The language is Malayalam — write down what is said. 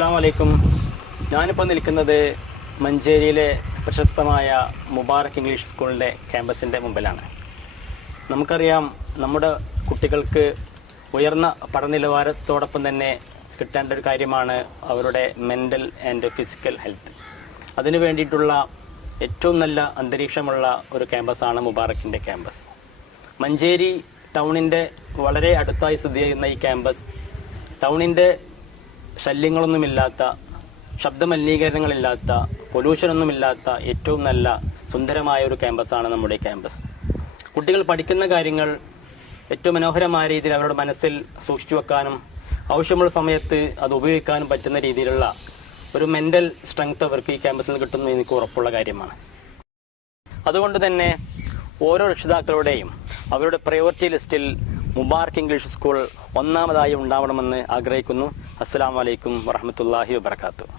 അസ്സലാമു അലൈക്കും. ഞാനിപ്പോൾ നിൽക്കുന്നത് മഞ്ചേരിയിലെ പ്രശസ്തമായ മുബാറക് ഇംഗ്ലീഷ് സ്കൂളിൻ്റെ ക്യാമ്പസിൻ്റെ മുമ്പിലാണ്. നമുക്കറിയാം, നമ്മുടെ കുട്ടികൾക്ക് ഉയർന്ന പഠനനിലവാരത്തോടൊപ്പം തന്നെ കിട്ടേണ്ട ഒരു കാര്യമാണ് അവരുടെ മെൻ്റൽ ആൻഡ് ഫിസിക്കൽ ഹെൽത്ത്. അതിനു വേണ്ടിയിട്ടുള്ള ഏറ്റവും നല്ല അന്തരീക്ഷമുള്ള ഒരു ക്യാമ്പസാണ് മുബാറക്കിൻ്റെ ക്യാമ്പസ്. മഞ്ചേരി ടൗണിൻ്റെ വളരെ അടുത്തായി സ്ഥിതി ചെയ്യുന്ന ഈ ക്യാമ്പസ് ടൗണിൻ്റെ ശല്യങ്ങളൊന്നുമില്ലാത്ത, ശബ്ദമലിനീകരണങ്ങളില്ലാത്ത, പൊല്യൂഷനൊന്നുമില്ലാത്ത ഏറ്റവും നല്ല സുന്ദരമായ ഒരു ക്യാമ്പസാണ് നമ്മുടെ ക്യാമ്പസ്. കുട്ടികൾ പഠിക്കുന്ന കാര്യങ്ങൾ ഏറ്റവും മനോഹരമായ രീതിയിൽ അവരുടെ മനസ്സിൽ സൂക്ഷിച്ചു വെക്കാനും ആവശ്യമുള്ള സമയത്ത് അത് ഉപയോഗിക്കാനും പറ്റുന്ന രീതിയിലുള്ള ഒരു മെൻ്റൽ സ്ട്രെങ്ത് അവർക്ക് ഈ ക്യാമ്പസിൽ നിന്ന് കിട്ടുന്നു എനിക്ക് ഉറപ്പുള്ള കാര്യമാണ്. അതുകൊണ്ട് തന്നെ ഓരോ രക്ഷിതാക്കളുടെയും അവരുടെ പ്രയോറിറ്റി ലിസ്റ്റിൽ മുബാറക് ഇംഗ്ലീഷ് സ്കൂൾ ഒന്നാമതായി ഉണ്ടാവണമെന്ന് ആഗ്രഹിക്കുന്നു. അസ്സലാമു അലൈക്കും വറഹ്മത്തുള്ളാഹി വബറകാതുഹു.